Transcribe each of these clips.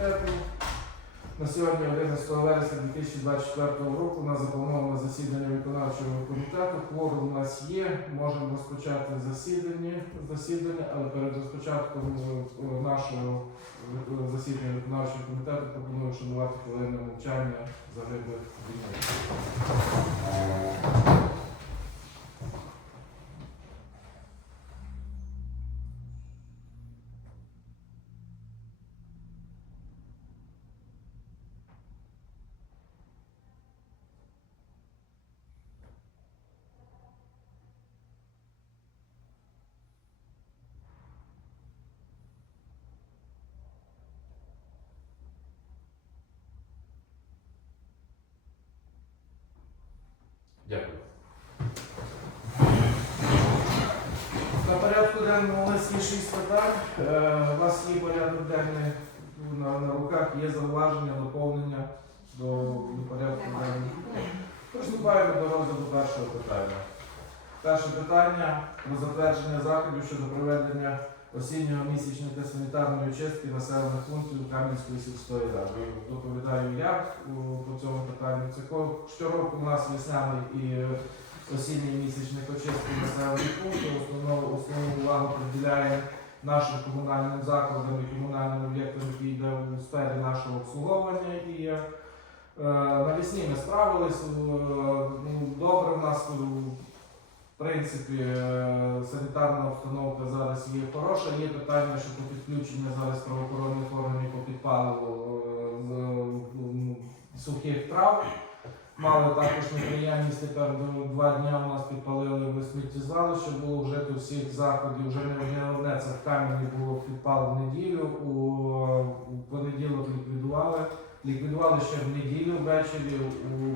комітету. На сьогодні, 11 вересня 2024 року, у нас заплановано засідання виконавчого комітету. Кворум у нас є. Можемо розпочати засідання, засідання але перед розпочатком е, нашого е, засідання виконавчого комітету пропоную вшанувати хвилинне мовчання загиблих війни. Дякую. На порядку денному у нас є шість питань. Е, У вас є порядок денний на, на руках, є зауваження, доповнення до, до порядку денного. Приступаємо до розгляду першого питання. Перше питання про затвердження заходів щодо проведення осіннього місячника санітарної чистки населених пунктів Кам'янської сільської ради. Доповідаю я по цьому питанню. Це щороку у нас весняний і осінній місячник очистки населених пунктів. Основну, основну увагу приділяє нашим комунальним закладам і комунальним об'єктам, які йде у сфері нашого обслуговування. І е, навесні ми справились. е, ну, Добре в нас е, в принципі, е, санітарна обстановка зараз є хороша. Є питання, що по підключенню зараз правоохоронних органів по підпалу е, з сухих трав. Мали також неприємність тепер два дні у нас підпалили в сміттєзвалище, було вжито всіх заходів, вже не не одне це в камені було підпал в неділю, у понеділок ліквідували. Ліквідували ще в неділю ввечері,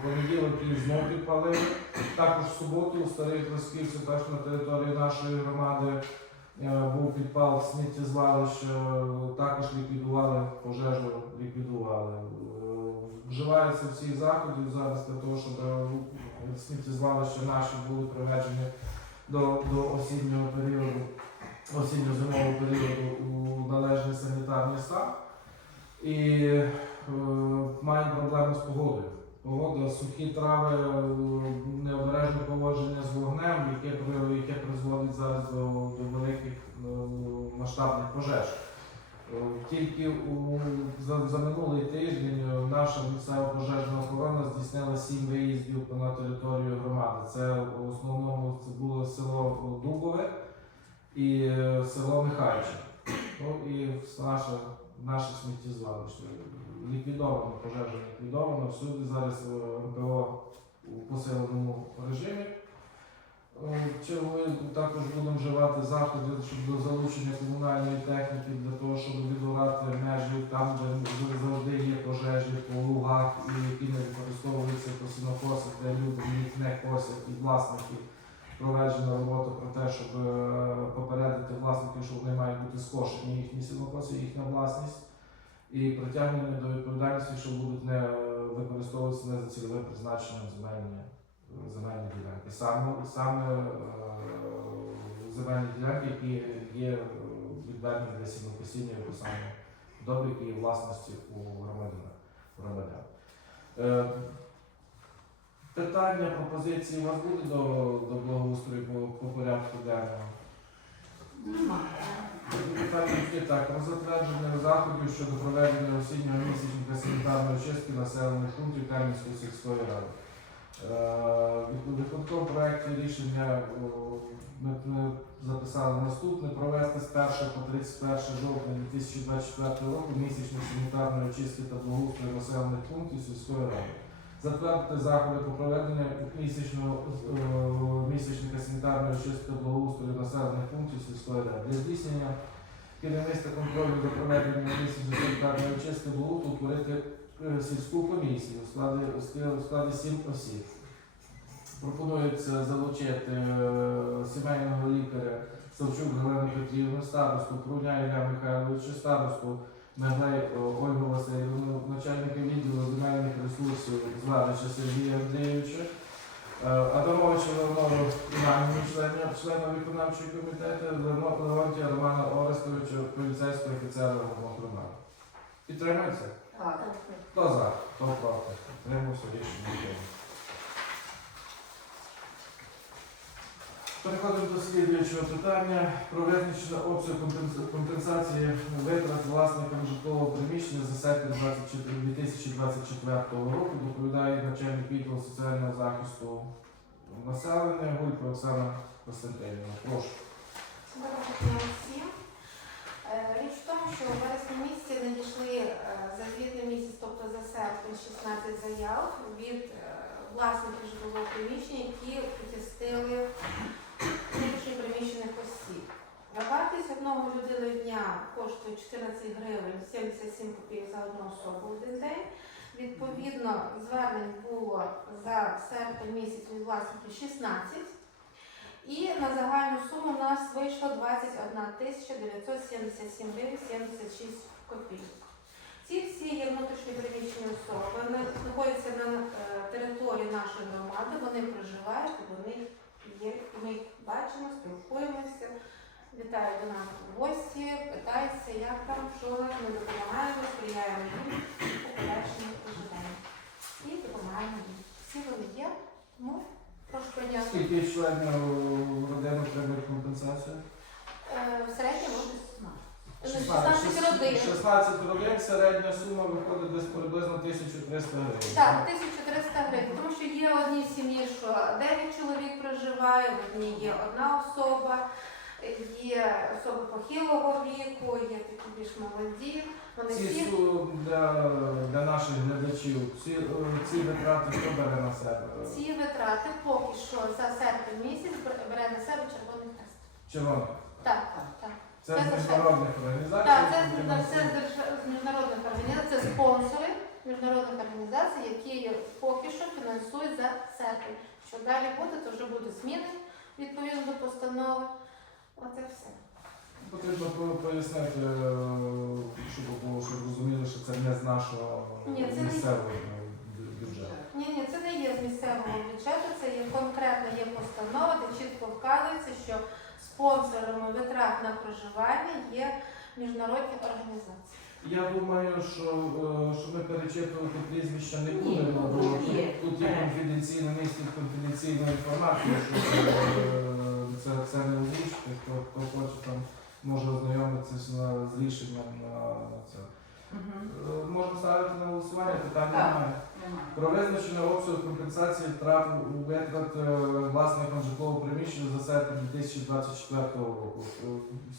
у понеділок їх знову підпалили. Також в суботу у старих Лесківці, теж на території нашої громади, е, був підпал сміттєзвалища, також ліквідували пожежу, ліквідували. Е, Вживаються всіх заходів зараз для того, щоб е, сміттєзвалища наші були приведені до, до осіннього періоду, осінньо-зимового періоду у належний санітарний стан. І е, маємо проблеми з погодою. Погода, сухі трави, необережне поводження з вогнем, яке, яке призводить зараз до, до великих е, масштабних пожеж. Е, Тільки у, за, за минулий тиждень наша місцева пожежна охорона здійснила сім виїздів на територію громади. Це в основному це було село Дубове і е, село Михайлівче. Ну і наше, наше сміттєзвалище. Ліквідовано, пожежа ліквідована. Всюди зараз МПО у посиленому режимі. Е, Чергою також будемо вживати заходи щодо залучення комунальної техніки для того, щоб відбирати межі там, де завжди є пожежі по лугах, і які не використовуються по сінокосах, де люди їх не косять і власники. Проведена робота про те, щоб е, попередити власників, що вони мають бути скошені їхні сінокоси, їхня власність, і притягнення до відповідальності, що будуть не е, використовуватися не за цільовим призначенням земельні земельні ділянки. Саме, саме е, земельні ділянки, які є е, відведені для сінокосіння саме добрі, є власності у громадян. Питання, пропозиції у вас буде до, до благоустрою по, по порядку денного? Питання так. Про затвердження заходів щодо проведення осіннього місячника санітарної чистки населених пунктів Кам'янської сільської ради. Е, В проєкті рішення ми, записали наступне провести з 1 по 31 жовтня 2024 року місячну санітарну очистки та благоустрою населених пунктів сільської ради. Затвердити заходи по проведенню місячного е, місячника санітарної очистки та благоустрою населених пунктів сільської ради. Для здійснення керівництва контролю за проведення місячної санітарної очистки благоустрою утворити е, сільську комісію у складі, у складі- у сім осіб. Пропонується залучити е, сімейного лікаря Савчук Галину Петрівну, старосту Пруня Ілля Михайловича, старосту Меглей е, Ольгу Васильівну, начальника відділу земельних ресурсів Зварича Сергія Андрійовича, е, Адамовича Леонору Іванівну, члена, члена виконавчого комітету, Леонтія Романа Орестовича, поліцейського офіцера Романа. Підтримується? Так. Хто за? Хто проти? Підтримався рішення. Переходимо до слідуючого питання про визначення компенс- компенсації витрат власникам житлового приміщення за серпень 2024 року. Доповідає начальник відділу соціального захисту населення Гулько Оксана Костянтинівна. Прошу. Е, Річ в тому, що у вересні місяці надійшли е, за звітний місяць, тобто за серпень, 16 заяв від е, власників житлового приміщення, які прихистили внутрішньо приміщених осіб. Вартість одного людини дня коштує 14 гривень 77 копійок за одну особу в один день. Відповідно, звернень було за серпень місяць від власників 16. І на загальну суму у нас вийшло 21 тисяча 977 гривень 76 копійок. Ці всі є внутрішні переміщені особи, вони знаходяться на е, території нашої громади, вони проживають, вони є, ми їх бачимо, спілкуємося, вітають до нас в гості, питаються, як там, що ми допомагаємо, сприяємо їм у подальшому проживанні. І допомагаємо їм. Всі вони є, ну, прошу прийняти. Скільки членів родини отримують компенсацію? Е, В середньому десь 16. 16 16 родин. 16 родин, середня сума виходить десь приблизно 1300 гривень. Так, 1300 гривень. Тому що є одні сім'ї, що 9 чоловік проживає, в одній є одна особа, є особи похилого віку, є такі більш молоді. Вони Ці всі су для, для наших глядачів, ці, е, ці витрати хто бере на себе? ці витрати поки що за серпень місяць бер- бере на себе Червоний Хрест. Червоно. Так, так. Це Це з міжнародних організацій. Так, це, з- це з держа- з міжнародних організацій, це спонсори міжнародних організацій, які поки що фінансують за серпень. Що далі буде, то вже будуть зміни відповідно до постанови. Оце все. Потрібно пояснити, е, щоб було, щоб розуміли, що це не з нашого Ні, це не- місцевого бю- бюджету. Ні, ні, це не є з місцевого бюджету, це є конкретна є постанова, де чітко вказується, що спонсорами витрат на проживання є міжнародні організації. Я думаю, що, е, що ми перечитувати прізвища не Ні, будемо, бо тут тут, є. є конфіденційна містить конфіденційну інформацію, що е, це, це не озвучити, хто, хто хоче там може ознайомитися на- з рішенням на, це. Е, Можна ставити на голосування, питань Так. немає. Про визначення обсягу компенсації втрат у витрат е, власникам житлового приміщення за серпень 2024 року. Е,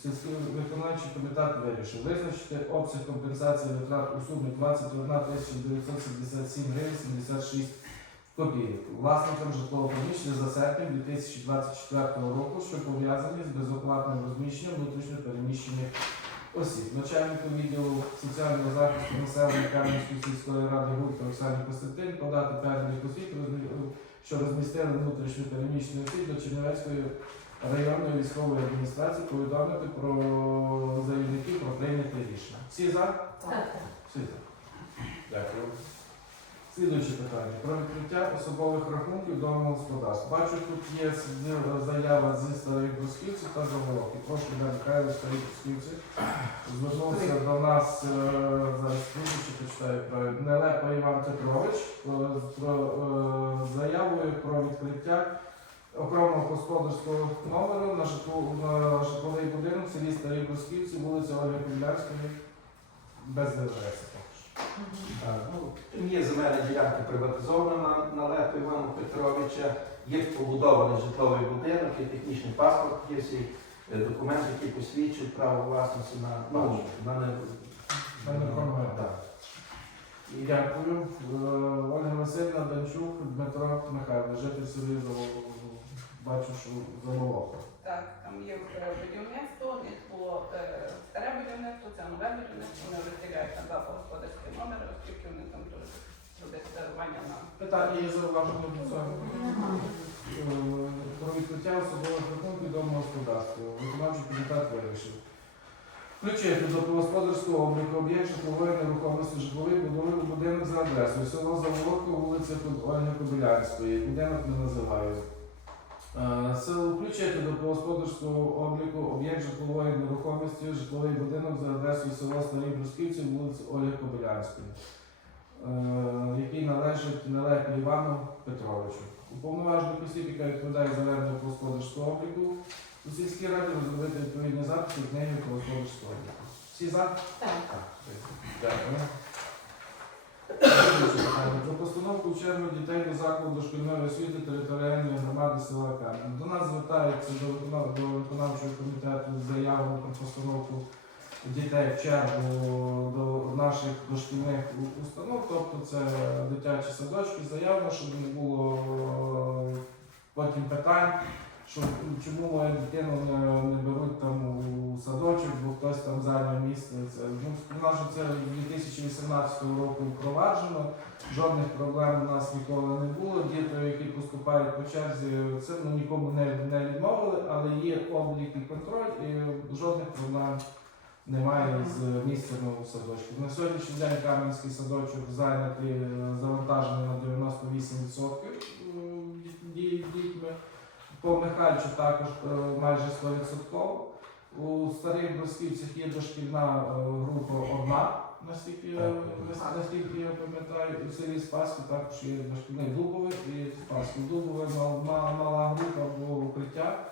Сільський виконавчий комітет вирішив визначити обсяг компенсації витрат у сумі 21 977 гривень 76 копійок. Власникам житлового приміщення за серпень 2024 року, що пов'язані з безоплатним розміщенням внутрішньопереміщених осіб. Начальнику відділу соціального захисту населення Кам'янської сільської ради Гурта Оксані Костянтин подати перелік осіб, що розмістили внутрішньо переміщені осіб до Чернівецької районної військової адміністрації повідомити про заявників про прийняте рішення. Всі за? Всі за. Дякую. Слідуюче питання про відкриття особових рахунків домогосподарств. Бачу, тут є заява зі старих брусківців та заволоки. Прошу Іван Михайло, старі брусківці. Звернувся до нас е, зараз прізвище почитаю Нелепа Іван Петрович про е, заявою про відкриття окремого господарського номеру на, житло, житловий будинок в селі Старі Брусківці, вулиця Ольги Підлярської, без адреси. Що. Ну, є земельна ділянка приватизована на, на Лепу Івана Петровича, є побудований житловий будинок, є технічний паспорт, є всі е, документи, які посвідчують право власності на, ну, на, нерухоме. Дякую. Е, Ольга Васильівна Данчук, Дмитро Михайло, житель Заволоко. Бачу, що Заволоко. Так, там є е, будівництво, них було будівництво, вони розділяють на два господарські номери, оскільки вони там роблять дарування на Питання є зауваження. Е, Про відкриття особових рахунків домогосподарства. Виконавчий комітет вирішив. Включити до господарського обліку об'єкт житлової нерухомості житловий будовий будинок за адресою село Заволоко, вулиця Ольги Кобилянської. Будинок не називаю. Е, Силу включити до господарського обліку об'єкт житлової нерухомості, житловий будинок за адресою село Старі Брусківці, вулиця Ольги Кобилянської, е, який належить Нелепі Івану Петровичу. Уповноважений осіб, яка відповідає за ведення господарського обліку, у сільській раді розробити відповідні записи в книги про господарського обліку. Всі за? Так. Дякую. Про постановку в чергу дітей до закладу дошкільної освіти територіальної громади села Кам'ян. До нас звертаються до, виконав- до виконавчого комітету з заявою про постановку дітей в чергу до наших дошкільних установ, тобто це дитячі садочки, заявно, щоб не було е, потім питань, що чому мою дитину не, не беруть там у садочок, бо хтось там зайняв місце. Це ну нас це 2018 року впроваджено. Жодних проблем у нас ніколи не було. Діти, які поступають по черзі, це ну, нікому не, не відмовили, але є облік і контроль, і жодних проблем немає з місцями у садочку. На сьогоднішній день Кам'янський садочок зайнятий е, завантажений на 98% ді- дітьми. По Михайльчу також е, майже 100%. У старих Бросківцях є дошкільна е, група одна, наскільки, я- наскільки я пам'ятаю, у селі Спаську також є дошкільний Дубовий і Спаський. Дубовий мал- ма- мала група було укриття.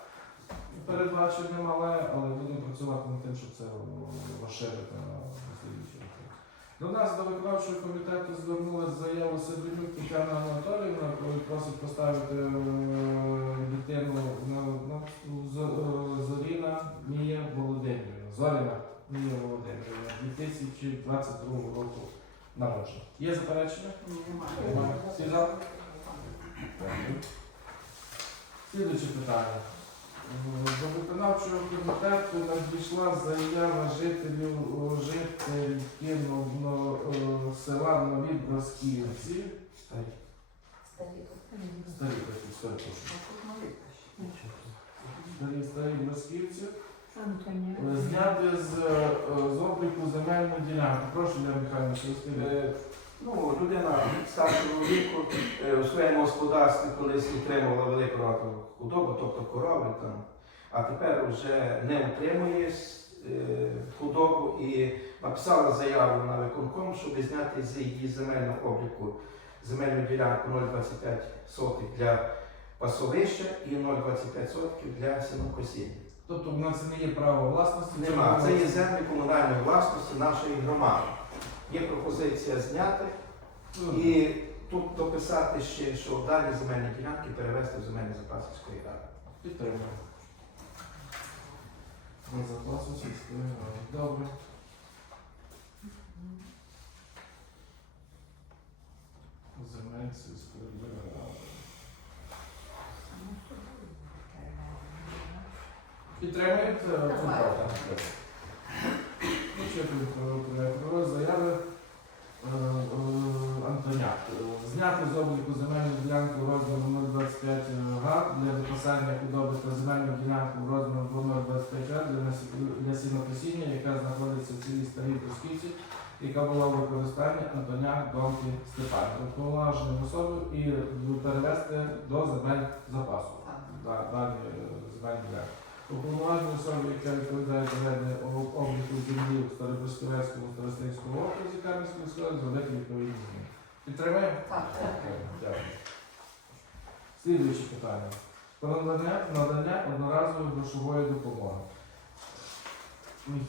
Передбачення мале, але будемо працювати над тим, щоб це розширити на слідчі. До нас до виконавчого комітету звернулася заява Сидорюк Тетяна Анатоліївна, коли просить поставити е, дитину на, на З- е, Зоріна Мія Володимирівна. Зоріна Мія Володимирівна 2022 року народження. Є заперечення? Немає. Всі за? Слідуюче питання. До виконавчого комітету надійшла заява жителів о, жителів ну, е, села Нові Бросківці. Старі, старі, такі, старі. Старі, старі Бросківці. Е, Зняти з, е, з обліку земельну ділянку. Прошу, Михайлович, розкажіть. Е, Ну, людина старшого віку е, у своєму господарстві колись утримувала велику роту худобу, тобто корови там, а тепер вже не утримує е, худобу і написала заяву на виконком, щоб зняти з її земельного обліку земельну ділянку 0,25 сотих для пасовища і 0,25 сотих для сінокосіння. Тобто в нас не є право власності. Нема. Це є землі комунальної власності нашої громади. Є пропозиція зняти Ну, і тут дописати ще, що далі земельні ділянки перевести в земельні запаси сільської ради. Підтримуємо. На запасу сільської ради. Добре. Земель сільської ради. Підтримуєте? Так. Ну, що тут е, про заяви е, е, Антоняк. Е, Зняти з обліку земельну ділянку розміру 025 га для худоби та земельну ділянку розміру 025 га для, насі- для сінокосіння, яка знаходиться в цілій старій Пусківці, яка була у використанні Антоняк Донки Степан. Уповноваженим особою і перевести до земель запасу. Да- Далі е, земельні ділянки. Уповноважені особи, яка відповідає за обліку землі у Старобосківецькому Старостинському окрузі Кам'янської села, зробити відповідні зміни. Підтримаємо? Дякую. Слідуюче питання. Про надання, надання одноразової грошової допомоги.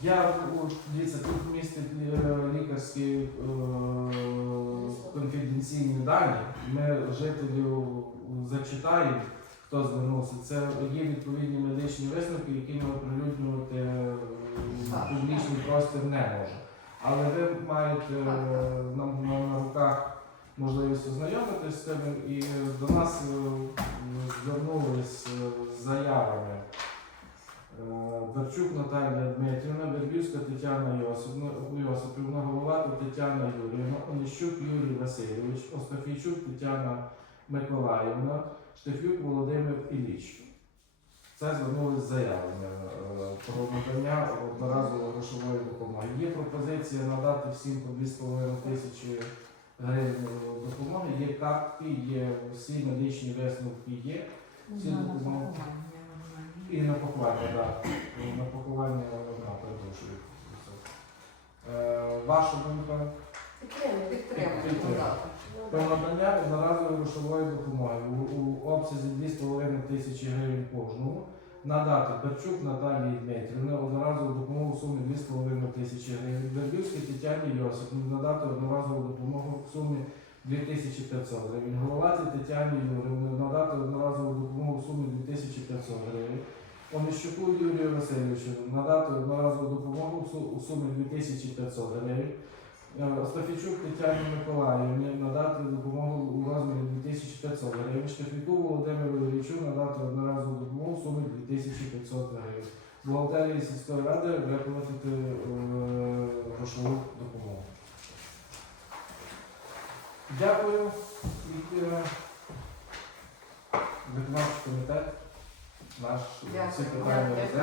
Я дивіться, тут містить е, лікарські е, конфіденційні дані. Ми жителів зачитаємо, хто звернувся. Це є відповідні медичні висновки, які ми оприлюднювати е, публічний простір не можемо. Але ви маєте е, на, на, на руках можливість ознайомитися з цим і до нас е, звернулись е, з заявами. Е, Верчук Наталія Дмитрівна, Вербівська Тетяна Йосипівна, Йосипівна, Тетяна Юріївна, Оніщук Юрій Васильович, Остафійчук Тетяна Миколаївна, Штефюк Володимир Ілліч. Це звернулись з заявами е, про надання одноразової грошової допомоги. Є пропозиція надати всім по 2,5 тисячі допомоги. Є картки, є всі медичні висновки є. Всі документи. І на поховання, так. На поховання вона перепрошую. Е, Ваша думка? Підтримуємо. Про надання одноразової грошової допомоги у, у обсязі 2,5 тисячі гривень кожному. Надати Берчук Наталії Дмитрівні одноразову допомогу в сумі 2,5 тисячі гривень. Бербівській Тетяні Йосипівні надати одноразову допомогу в сумі 2500 гривень. Головаці Тетяні Юрівні надати одноразову допомогу в сумі 2500 гривень. Онищуку Юрію Васильовичу надати одноразову допомогу у сумі 2500 гривень. Е, Стафічук Тетяні Миколаївні надати допомогу у розмірі 2500 гривень. Штефіку Володимиру Іллічу надати одноразову допомогу в сумі 2500 гривень. Бухгалтерії сільської ради виплатити е, грошову допомогу. Дякую. Е, Виконавчий комітет наш Дякую.